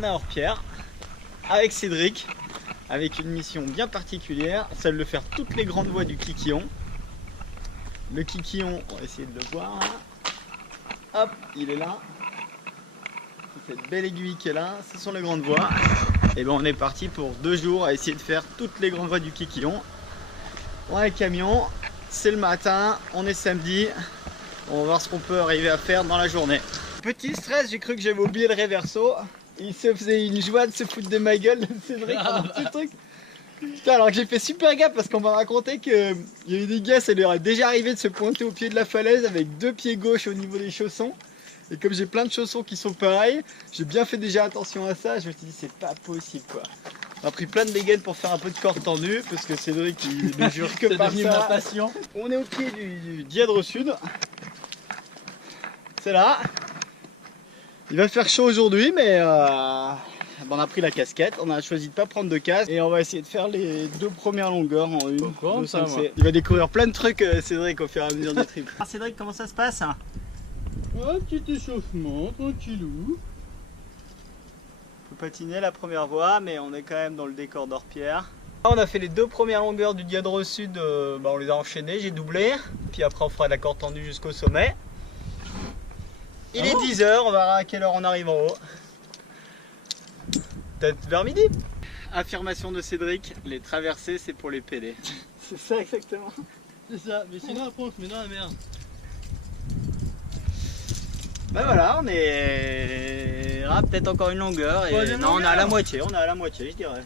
on est à Orpierre avec Cédric, avec une mission bien particulière, celle de faire toutes les grandes voies du Kikillon. Le Kikillon, on va essayer de le voir là. Hop, il est là. Cette belle aiguille qui est là, ce sont les grandes voies. Et ben on est parti pour 2 jours à essayer de faire toutes les grandes voies du Kikillon. On a le camion, c'est le matin, on est samedi. On va voir ce qu'on peut arriver à faire dans la journée. Petit stress, j'ai cru que j'avais oublié le réverso. Il se faisait une joie de se foutre de ma gueule, c'est vrai, pendant tout le truc. Putain, alors que j'ai fait super gaffe parce qu'on m'a raconté qu'il y avait des gars, ça leur est déjà arrivé de se pointer au pied de la falaise avec 2 pieds gauche au niveau des chaussons. Et comme j'ai plein de chaussons qui sont pareils, j'ai bien fait déjà attention à ça. Je me suis dit c'est pas possible quoi. On a pris plein de dégaines pour faire un peu de corde tendue parce que Cédric il ne jure que par ça. Ma passion. On est au pied du Dièdre Sud. C'est là. Il va faire chaud aujourd'hui mais on a pris la casquette. On a choisi de pas prendre de casque et on va essayer de faire les 2 premières longueurs en une. Pourquoi ça, il va découvrir plein de trucs Cédric au fur et à mesure du trip. Cédric, comment ça se passe? Un petit échauffement, tranquillou. On peut patiner la première voie, mais on est quand même dans le décor d'Orpierre. On a fait les 2 premières longueurs du Dièdre Sud, on les a enchaînées, j'ai doublé. Puis après on fera de la corde tendue jusqu'au sommet. Il est 10 h, on verra à quelle heure on arrive en haut. Peut-être vers midi. Affirmation de Cédric, les traversées c'est pour les pédés. C'est ça exactement. C'est ça, mais sinon après on se met dans la merde. Ben voilà, on est peut-être encore une longueur et non, on est à la moitié, je dirais.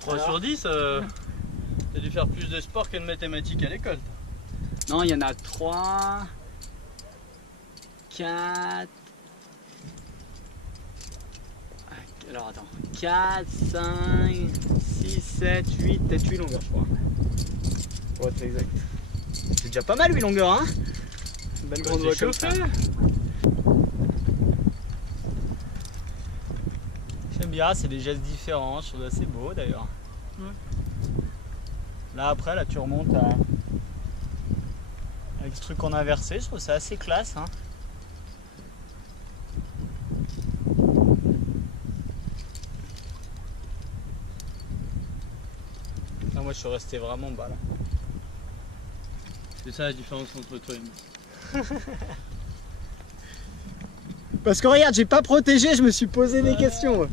3 sur 10, t'as dû faire plus de sport que de mathématiques à l'école. Non, il y en a 3, 4, alors attends, 4, 5, 6, 7, 8, peut-être 8 longueurs je crois. Pour être exact. C'est déjà pas mal 8 longueurs hein. Une belle grande voie comme ça. J'aime bien, c'est des gestes différents, je trouve assez beau d'ailleurs. Ouais. Là après, là tu remontes avec ce truc qu'on a inversé, je trouve ça assez classe. Hein. Là, moi je suis resté vraiment bas là. C'est ça la différence entre toi et moi. Parce que regarde, j'ai pas protégé, je me suis posé des questions.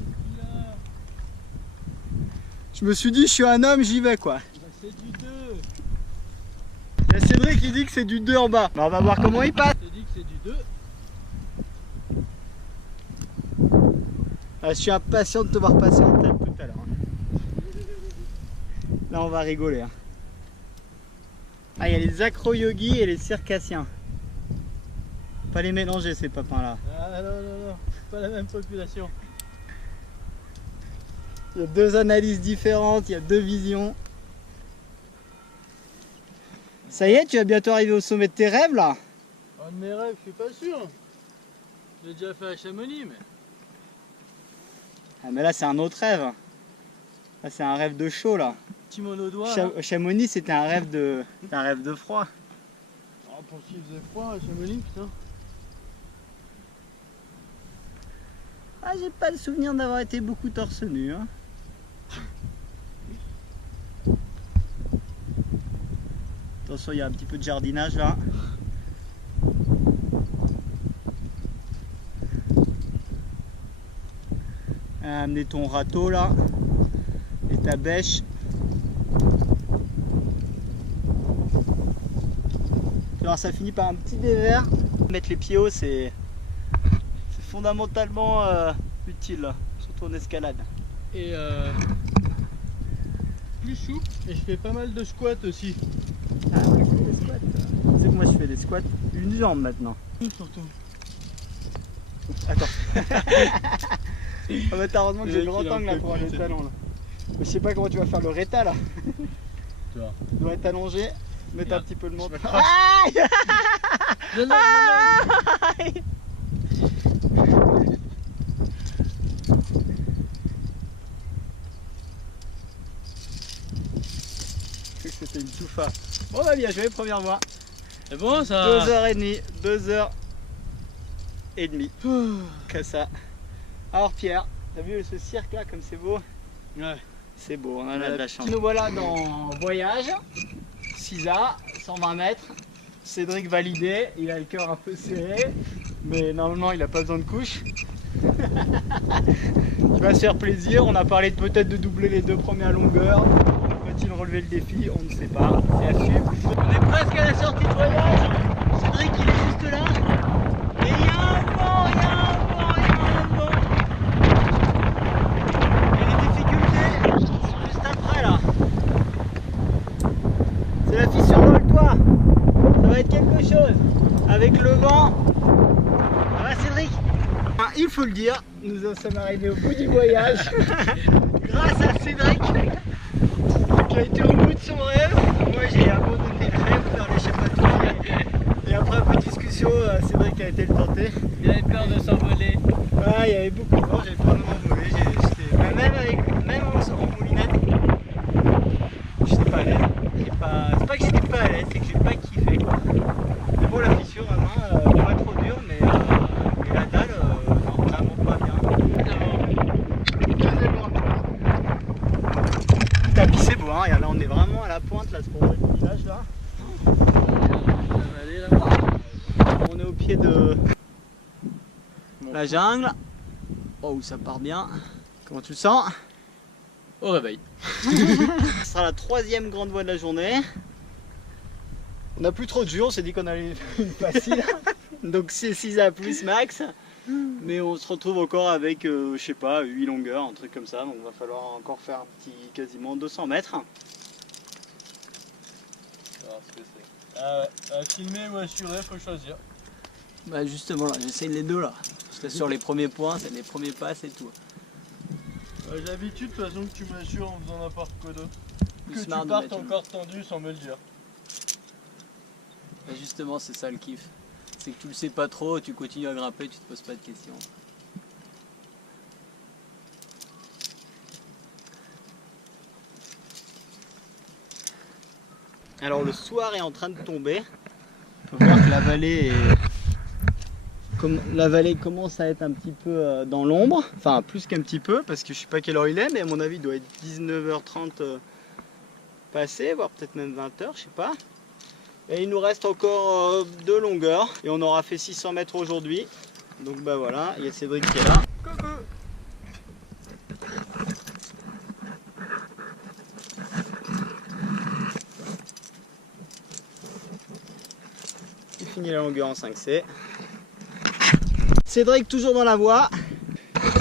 Je me suis dit, je suis un homme, j'y vais quoi. C'est du 2. Il y a Cédric qui dit que c'est du 2 en bas. On va voir comment il passe. Je te dis que c'est du 2. Ah, je suis impatient de te voir passer en tête tout à l'heure. Là, on va rigoler. Hein. Ah, il y a les acro-yogis et les circassiens. Pas les mélanger ces papins là. Ah non, pas la même population. Il y a 2 analyses différentes, il y a 2 visions. Ça y est, tu vas bientôt arriver au sommet de tes rêves là? Un de mes rêves, je suis pas sûr. J'ai déjà fait à Chamonix mais... Ah mais là c'est un autre rêve. Là c'est un rêve de chaud là. Petit monodoigt. Chamonix c'était un rêve de froid. Oh, pour qu'il faisait froid à Chamonix, putain. Ah, j'ai pas le souvenir d'avoir été beaucoup torse nu. Hein. Attention, il y a un petit peu de jardinage là. Amener ton râteau là et ta bêche. Alors ça finit par un petit dévers. Mettre les pieds hauts c'est fondamentalement utile, surtout en escalade. Et plus souple, et je fais pas mal de squats aussi. Ah oui, les squats. Tu sais que moi je fais des squats une jambe maintenant. Surtout. Attends. Ah bah t'as heureusement que j'ai le grand angle là pour le talon là. Mais je sais pas comment tu vas faire le réta là. Tu vois. Tu dois être allongé, mettre un petit peu de menton. Aïe. Aïe. C'était une touffa. Bon bah bien joué, première voie. C'est bon ça? 2h30, 2h30. Que ça. À Orpierre. T'as vu ce cirque là, comme c'est beau? Ouais. C'est beau, on a de la chance. Nous voilà dans Voyage, Cisa, 120 mètres. Cédric validé, il a le cœur un peu serré, mais normalement il a pas besoin de couche. Il va se faire plaisir, on a parlé peut-être de doubler les 2 premières longueurs. Va-t-il relever le défi? On ne sait pas, c'est à suivre. On est presque à la sortie de Voyage. Cédric il est juste là. Et il y a un vent, il y a un vent, il y a un vent. Et les difficultés sont juste après là. C'est la fissure dans le toit. Ça va être quelque chose. Avec le vent. Ça va Cédric? Il faut le dire, nous en sommes arrivés au bout du voyage. Grâce à Cédric qui a été au bout de son rêve. Moi j'ai abandonné le rêve dans l'échappatoire. Et après un peu de discussion, Cédric a été le tenter. Il avait peur de s'envoler. Ah, il y avait beaucoup de vent, j'avais peur de m'envoler. Même en moulinette, j'étais pas à l'aise. C'est pas que j'étais pas à l'aise, c'est que j'ai pas kiffé. Mais bon, la fissure vraiment, pas trop dure, mais la dalle, non, vraiment pas bien. Le tapis c'est beau, hein, regarde, là on est vraiment à la pointe, là, c'est pour le village là. On est au pied de la jungle. Oh, ça part bien. Comment tu le sens? Au réveil. Ce sera la 3e grande voie de la journée. On n'a plus trop de jus, on s'est dit qu'on allait une facile. Donc c'est 6A plus max. Mais on se retrouve encore avec, je sais pas, 8 longueurs, un truc comme ça. Donc il va falloir encore faire un petit quasiment 200 mètres. Ah ouais, à filmer ou assurer, faut choisir. Bah justement là, j'essaye les deux là. Parce que sur les premiers points, c'est les premiers pas, c'est tout. J'ai l'habitude de toute façon que tu m'assures en faisant n'importe quoi d'autre. Que tu Smart de partes mettre une- encore tendu sans me le dire. Bah, justement, c'est ça le kiff. C'est que tu le sais pas trop, tu continues à grimper, tu te poses pas de questions. Alors le soir est en train de tomber. On peut voir que la vallée la vallée commence à être un petit peu dans l'ombre. Enfin plus qu'un petit peu parce que je sais pas quelle heure il est, mais à mon avis il doit être 19h30 passé, voire peut-être même 20h, je sais pas. Et il nous reste encore 2 longueurs et on aura fait 600 mètres aujourd'hui. Donc bah voilà, il y a Cédric qui est là. Coucou. Il finit la longueur en 5C. Cédric toujours dans la voie.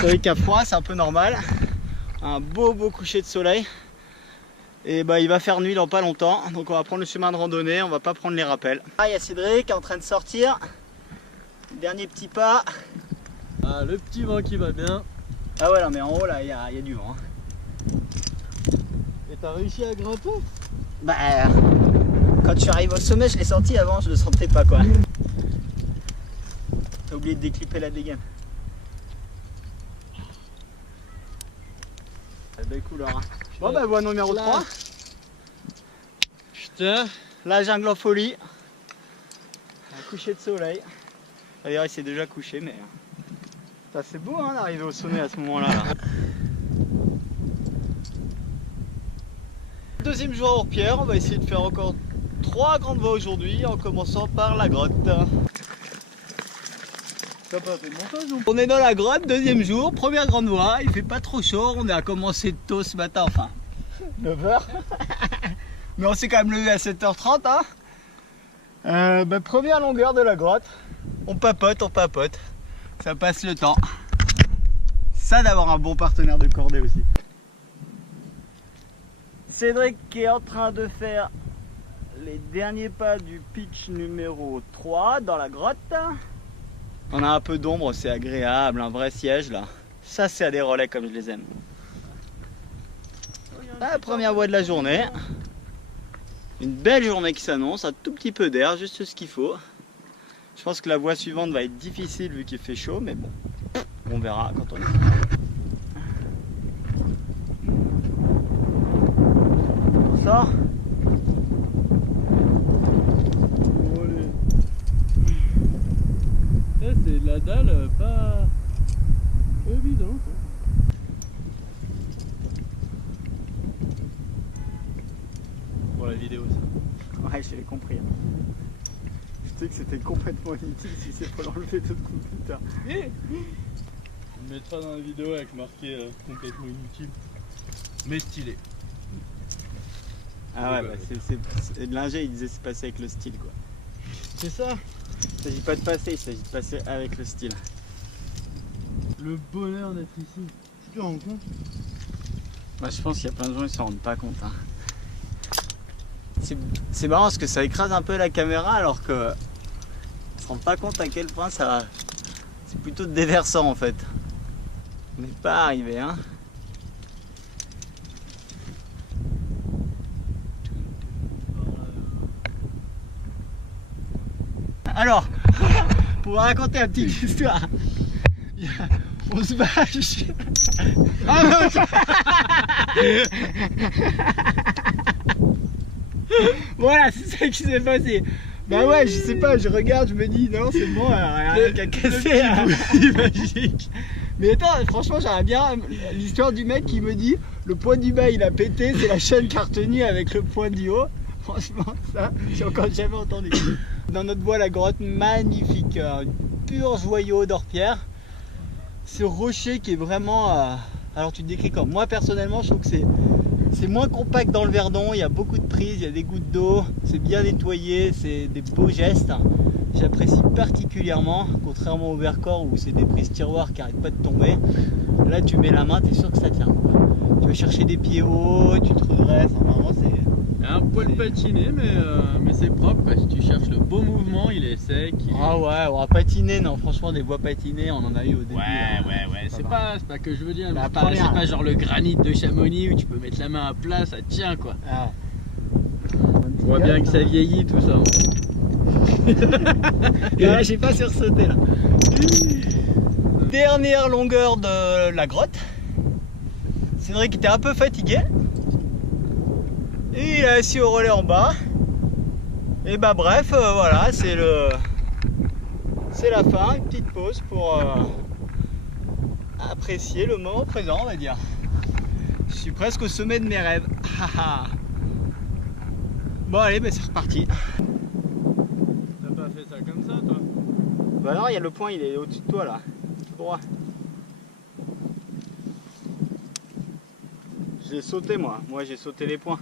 Cédric a froid, c'est un peu normal. Un beau coucher de soleil. Et bah il va faire nuit dans pas longtemps. Donc on va prendre le chemin de randonnée, on va pas prendre les rappels. Ah, il y a Cédric en train de sortir. Dernier petit pas. Ah, le petit vent qui va bien. Ah ouais non mais en haut là il y a du vent. Et t'as réussi à grimper? Bah quand je suis arrivé au sommet je l'ai senti, avant je le sentais pas quoi. T'as oublié de déclipper la dégaine. Belle couleur hein. Bon bah voie numéro 3. Putain. La jungle en folie. Un coucher de soleil. D'ailleurs il s'est déjà couché mais... c'est beau hein d'arriver au sommet à ce moment là. Deuxième jour à Orpierre, on va essayer de faire encore 3 grandes voies aujourd'hui en commençant par la grotte. T'as pas fait de montage ou? On est dans la grotte, deuxième jour, première grande voie, il fait pas trop chaud, on a commencé tôt ce matin, enfin 9h. Mais on s'est quand même levé à 7h30 hein. Première longueur de la grotte, on papote, ça passe le temps. Ça d'avoir un bon partenaire de cordée aussi. Cédric qui est en train de faire les derniers pas du pitch numéro 3 dans la grotte. On a un peu d'ombre, c'est agréable, un vrai siège là. Ça c'est à des relais comme je les aime. La première voie de la journée. Une belle journée qui s'annonce, un tout petit peu d'air, juste ce qu'il faut. Je pense que la voie suivante va être difficile vu qu'il fait chaud, mais bon, on verra quand on est. On sort. C'est de la dalle pas évident. vidéo ça. Ouais, j'ai compris. Je sais que c'était complètement inutile si c'est pour l'enlever tout de coup plus tard. On le mettra dans la vidéo avec marqué complètement inutile. Mais stylé. Ah ouais, Ouais, bah, l'ingé il disait c'est passé avec le style quoi. C'est ça. Il s'agit pas de passer, il s'agit de passer avec le style. Le bonheur d'être ici. Tu te rends compte? Bah, je pense qu'il y a plein de gens qui s'en rendent pas compte. Hein. C'est marrant parce que ça écrase un peu la caméra alors que on se rend pas compte à quel point ça. C'est plutôt déversant en fait. On n'est pas arrivé hein. Alors, pour vous raconter une petite histoire, on se bâche. Ah non, voilà, c'est ça qui s'est passé. Bah ouais, je sais pas, je regarde, je me dis non, c'est bon, rien qu'à casser. C'est magique. Mais attends, franchement, j'aimerais bien l'histoire du mec qui me dit le point du bas il a pété, c'est la chaîne qui a retenu avec le point du haut. Franchement, ça, j'ai encore jamais entendu. Dans notre bois, la grotte, magnifique, un pur joyau d'or-pierre. Ce rocher qui est vraiment. Alors, tu te décris comme moi personnellement, je trouve que c'est moins compact dans le Verdon. Il y a beaucoup de prises, il y a des gouttes d'eau, c'est bien nettoyé, c'est des beaux gestes. J'apprécie particulièrement, contrairement au Vercors où c'est des prises tiroirs qui n'arrêtent pas de tomber. Là, tu mets la main, tu es sûr que ça tient. Tu vas chercher des pieds hauts, tu te redresses. Vraiment, c'est. Un poil patiné, mais c'est propre quoi. Si tu cherches le beau mouvement, il est sec. Ah ouais, on va patiner, non, franchement, des voies patinées, on en a eu au début. Ouais, Ça c'est va. pas que je veux dire. Bah, C'est pas pas, rien. c'est pas genre le granit de Chamonix où tu peux mettre la main à plat, ça tient quoi. Ah. On voit bien que ça vieillit tout ça. Et là, j'ai pas sursauté là. Dernière longueur de la grotte. Cédric était un peu fatigué. Et il est assis au relais en bas. Et bah bref, voilà, c'est la fin, une petite pause pour apprécier le moment présent, on va dire. Je suis presque au sommet de mes rêves. Bon allez, bah, c'est reparti. T'as pas fait ça comme ça toi? Bah non, il y a le point, il est au-dessus de toi là, tout droit. J'ai sauté moi j'ai sauté les points.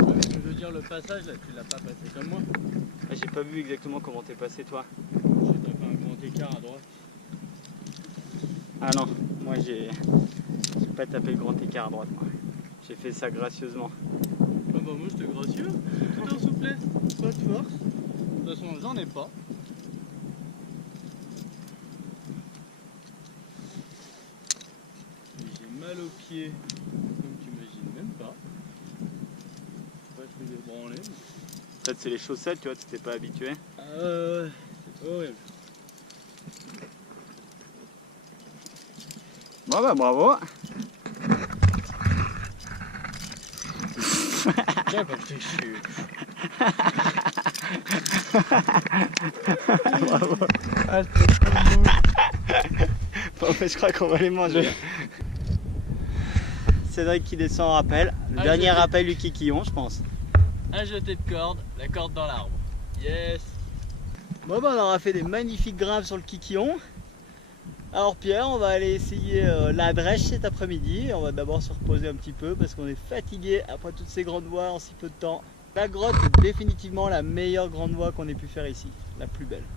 Ouais, ce que je veux dire, le passage là, tu l'as pas passé comme moi. Ah, j'ai pas vu exactement comment t'es passé toi. J'ai tapé un grand écart à droite. Ah non, moi j'ai pas tapé le grand écart à droite moi. J'ai fait ça gracieusement. Ah bah moi j'étais gracieux, tout en souplesse, pas de force. De toute façon j'en ai pas. Et j'ai mal aux pieds, comme tu imagines même pas. Je sais pas, je fais des branlées. Peut-être c'est les chaussettes, tu vois, tu t'es pas habitué. Ah ouais, c'est horrible. Bon bah bravo. Tiens comme t'es chier. Bravo. Ah, c'est Bon, mais je crois qu'on va les manger. Cédric qui descend en rappel. Le dernier rappel du Kikillon, je pense. un jeté de corde, la corde dans l'arbre. Yes. Bon bah on aura fait des magnifiques grimpes sur le Kikillon. Alors Pierre, on va aller essayer la Drèche cet après-midi. On va d'abord se reposer un petit peu parce qu'on est fatigué après toutes ces grandes voies en si peu de temps. La grotte est définitivement la meilleure grande voie qu'on ait pu faire ici, la plus belle.